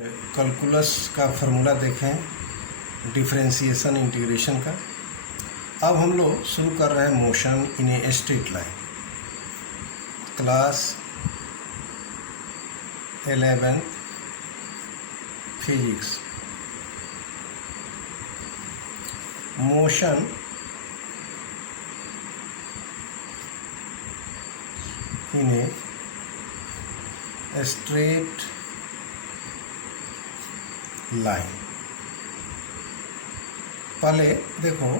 Calculus का formula देखें, differentiation integration का। अब हम लोग शुरू कर रहे हैं motion in a straight line. Class 11 physics. Motion in a straight line. पहले देखो,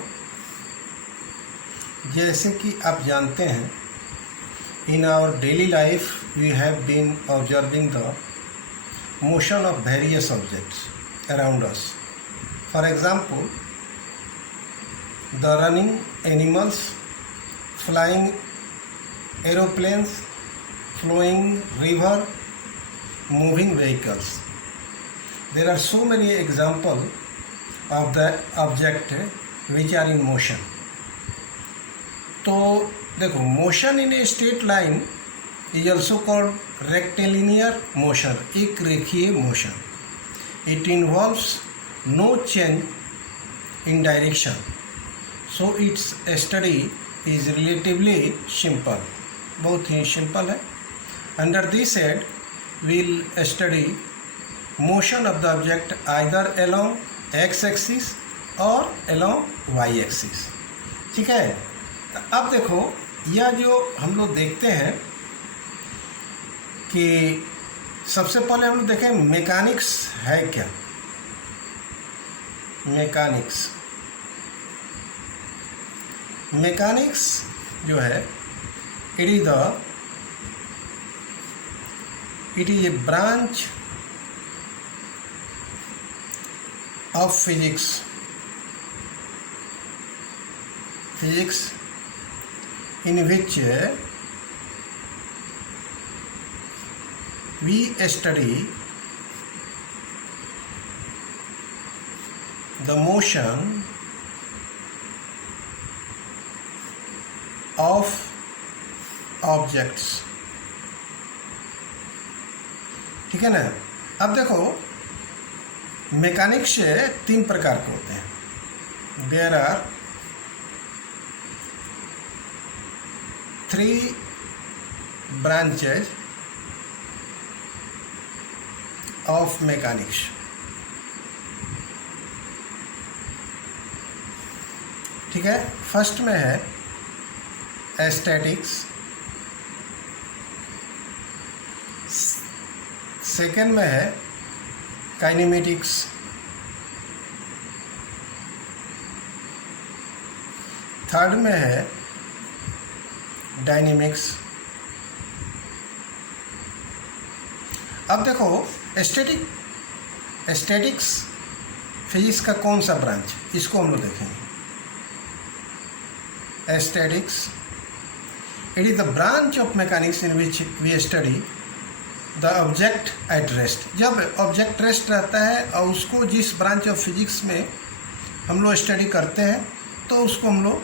जैसे कि आप जानते हैं, in our daily life we have been observing the motion of various objects around us. For example, the running animals, flying aeroplanes, flowing river, moving vehicles. There are so many examples of the object which are in motion. तो देखो, motion in a straight line is also called rectilinear motion, एक रेखीय motion. It involves no change in direction, so its study is relatively simple. बहुत ही simple है। Under this head, we'll study motion of the object either along x-axis or along y-axis. ठीक है। तो अब देखो, यह जो हम लोग देखते हैं कि सबसे पहले हम लोग देखें मैकेनिक्स है क्या। मैकेनिक्स जो है, it is a branch of physics in which we study the motion of objects। ठीक है ना। अब देखो, मैकेनिक्स 3 प्रकार के होते हैं। There are 3 branches of mechanics. ठीक है। फर्स्ट में है स्टैटिक्स, सेकेंड में है काइनेमेटिक्स, थर्ड में है डायनेमिक्स। अब देखो, स्टैटिक्स फिजिक्स का कौन सा ब्रांच, इसको हम लोग देखेंगे। Statics, it is the branch of mechanics in which we study the object at rest. जब ऑब्जेक्ट रेस्ट रहता है और उसको जिस ब्रांच ऑफ फिजिक्स में हम लोग स्टडी करते हैं, तो उसको हम लोग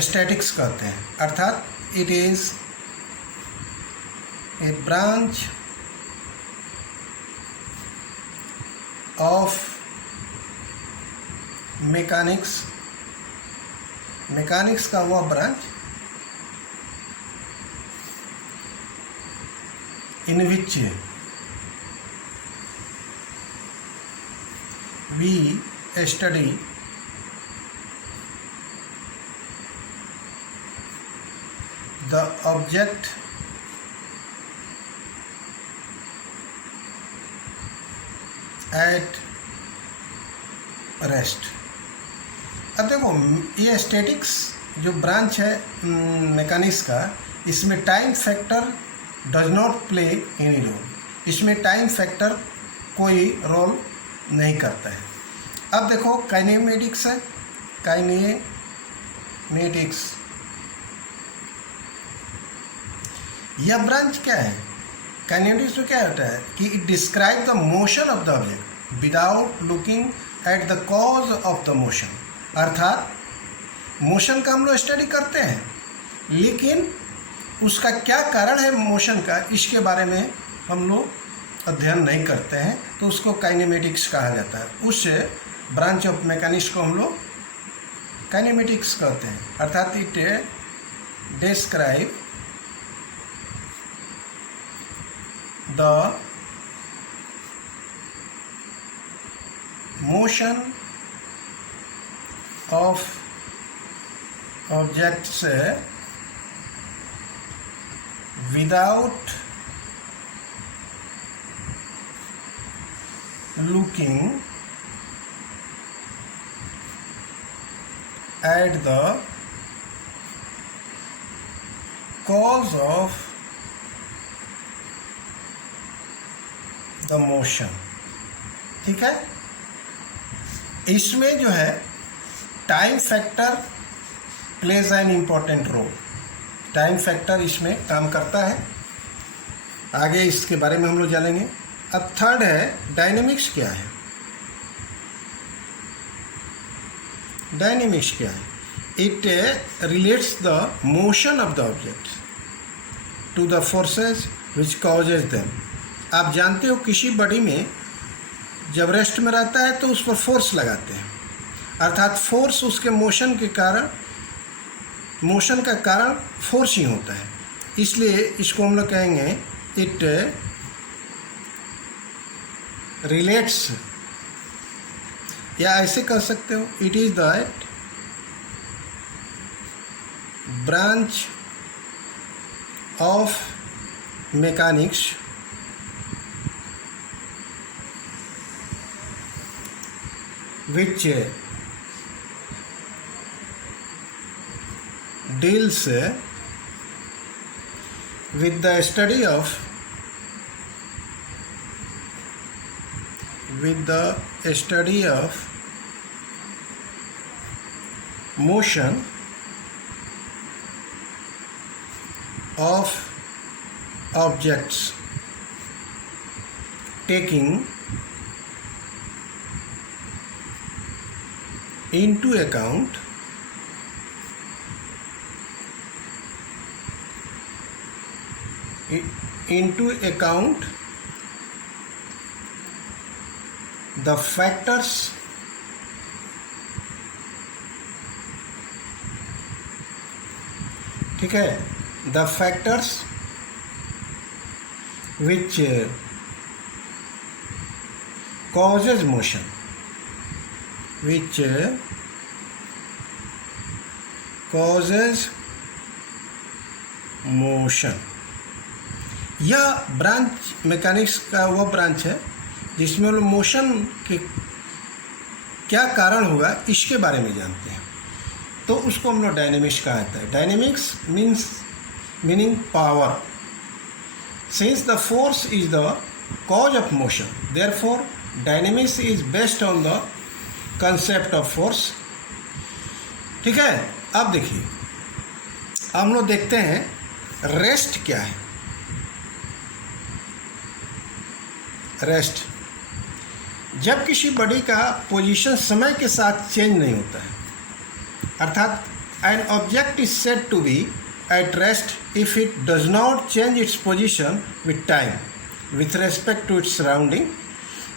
स्टैटिक्स कहते हैं। अर्थात it is a branch of mechanics का वह branch in which we study the object at rest। अब देखो, ये स्टैटिक्स जो ब्रांच है मैकेनिक्स का, इसमें time factor does not play any role. इसमें टाइम फैक्टर कोई रोल नहीं करता है। अब देखो, काइनेमेटिक्स है। काइनेमेटिक्स यह ब्रांच क्या है? काइनेमेटिक्स में क्या होता है कि it describe the motion of the object without looking at the cause of the motion. अर्थात मोशन का हम लोग स्टडी करते हैं, लेकिन उसका क्या कारण है मोशन का, इसके बारे में हम लोग अध्ययन नहीं करते हैं तो उसको काइनेमेटिक्स कहा जाता है। उस ब्रांच ऑफ मैकेनिक्स को हम लोग काइनेमेटिक्स कहते हैं, अर्थात it describe the motion of objects without looking at the cause of the motion। ठीक है, इसमें जो है time factor plays an important role. Time factor इसमें काम करता है, आगे इसके बारे में हम लोग जानेंगे। अब थर्ड है डायनेमिक्स क्या है। डायनेमिक्स क्या है? It relates the motion of the object to the forces which causes them. आप जानते हो किसी बॉडी में जब रेस्ट में रहता है तो उस पर फोर्स लगाते हैं, अर्थात फोर्स उसके मोशन के कारण, मोशन का कारण फोर्स ही होता है, इसलिए इसको हम लोग कहेंगे इट रिलेट्स, या ऐसे कह सकते हो it is that branch of mechanics which deals with the study of motion of objects, taking into account the factors ठीक है, the factors which causes motion, which causes motion। यह ब्रांच मैकेनिक्स का वह ब्रांच है जिसमें लोग motion के क्या कारण होगा इसके बारे में जानते हैं, तो उसको हम लोग डायनेमिक्स कहा जाता है। Dynamics meaning power. Since the force is the cause of motion, therefore dynamics is based on the concept of force. ठीक है, अब देखिए हम लोग देखते हैं रेस्ट क्या है। रेस्ट, जब किसी बॉडी का पोजीशन समय के साथ चेंज नहीं होता है, अर्थात an object is said to be at rest if it does not change its position with time with respect to its surrounding.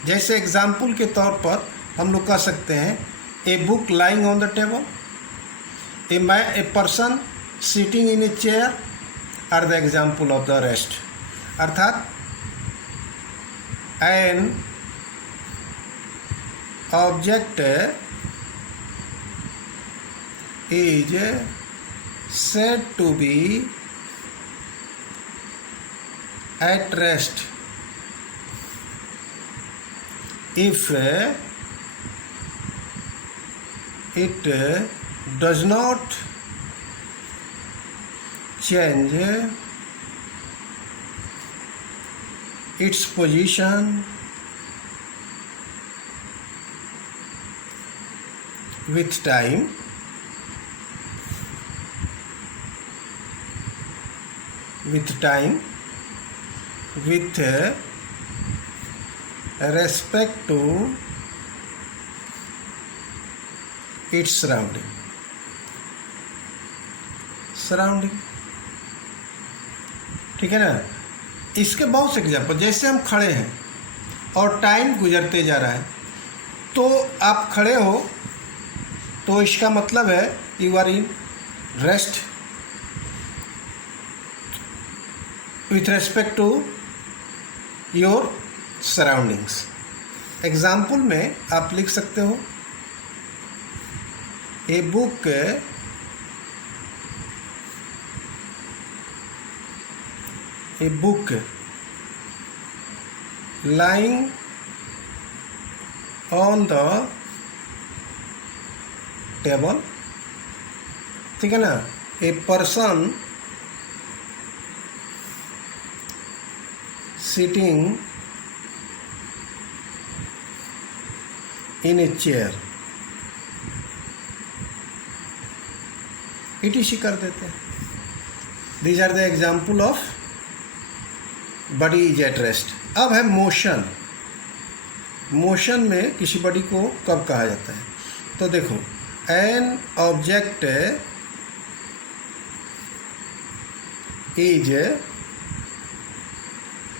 जैसे एग्जाम्पल के तौर पर हम लोग कह सकते हैं a book lying on the table, a person sitting in a chair are the example of the rest. अर्थात an object is said to be at rest if it does not change its position with time, with respect to its surrounding। ठीक है ना, इसके बहुत से example, जैसे हम खड़े हैं और टाइम गुजरते जा रहा है, तो आप खड़े हो तो इसका मतलब है you are in rest with respect to your surroundings. Example में आप लिख सकते हो a book lying on the table, ठीक है ना. A person sitting in a chair, etc कर देते हैं. These are the example of body is at rest. अब है मोशन. मोशन में किसी बॉडी को कब कहा जाता है? तो देखो, an object is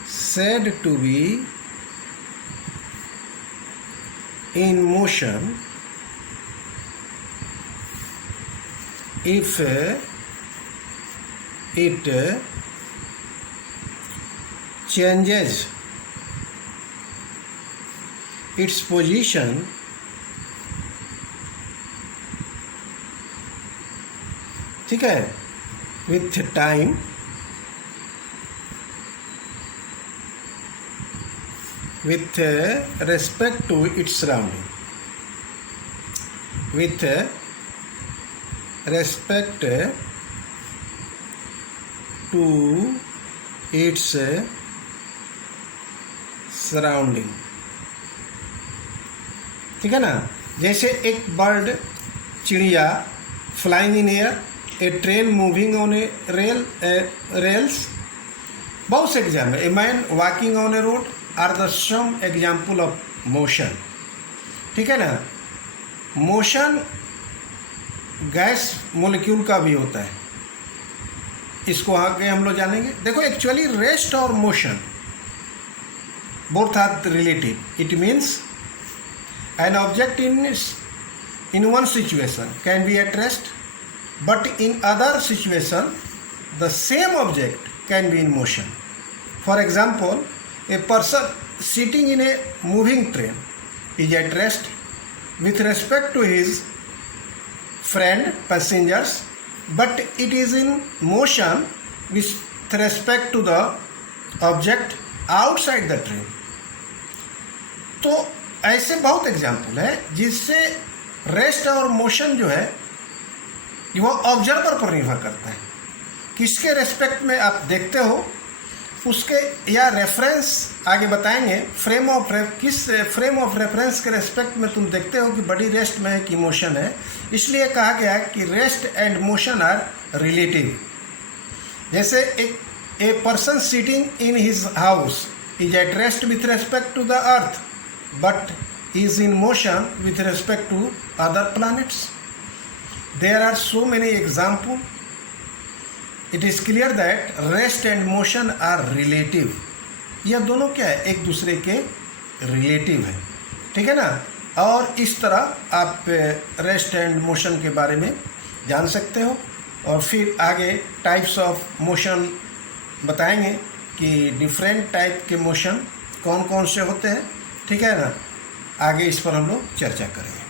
said to be in motion if it changes its position ठीक है with time, with respect to its surrounding, with respect to its surrounding, ठीक है ना. जैसे एक बर्ड, चिड़िया flying in air, a train moving on a rails. बहुत से example. A man walking on a road are the some example of motion, ठीक है ना. मोशन गैस मोलिक्यूल का भी होता है, इसको आगे हम लोग जानेंगे. देखो, एक्चुअली रेस्ट और motion both are relative. It means an object in one situation can be at rest, but in other situation the same object can be in motion. For example, a person sitting in a moving train is at rest with respect to his friend passengers, but it is in motion with respect to the object outside the train. तो ऐसे बहुत example है जिससे rest और motion जो है वो observer पर निर्भर करता है. किसके रेस्पेक्ट में आप देखते हो उसके, या रेफरेंस आगे बताएंगे, किस फ्रेम ऑफ रेफरेंस के रेस्पेक्ट में तुम देखते हो कि बॉडी रेस्ट में है कि मोशन है. इसलिए कहा गया है कि rest and motion are relative. जैसे a person sitting in his house is at rest with respect to the earth, but is in motion with respect to other planets. There are so many examples. It is clear that rest and motion are relative. यह दोनों क्या है? एक दूसरे के relative है, ठीक है ना. और इस तरह आप रेस्ट एंड मोशन के बारे में जान सकते हो. और फिर आगे टाइप्स ऑफ मोशन बताएंगे कि डिफरेंट टाइप के मोशन कौन कौन से होते हैं, ठीक है ना. आगे इस पर हम लोग चर्चा करेंगे.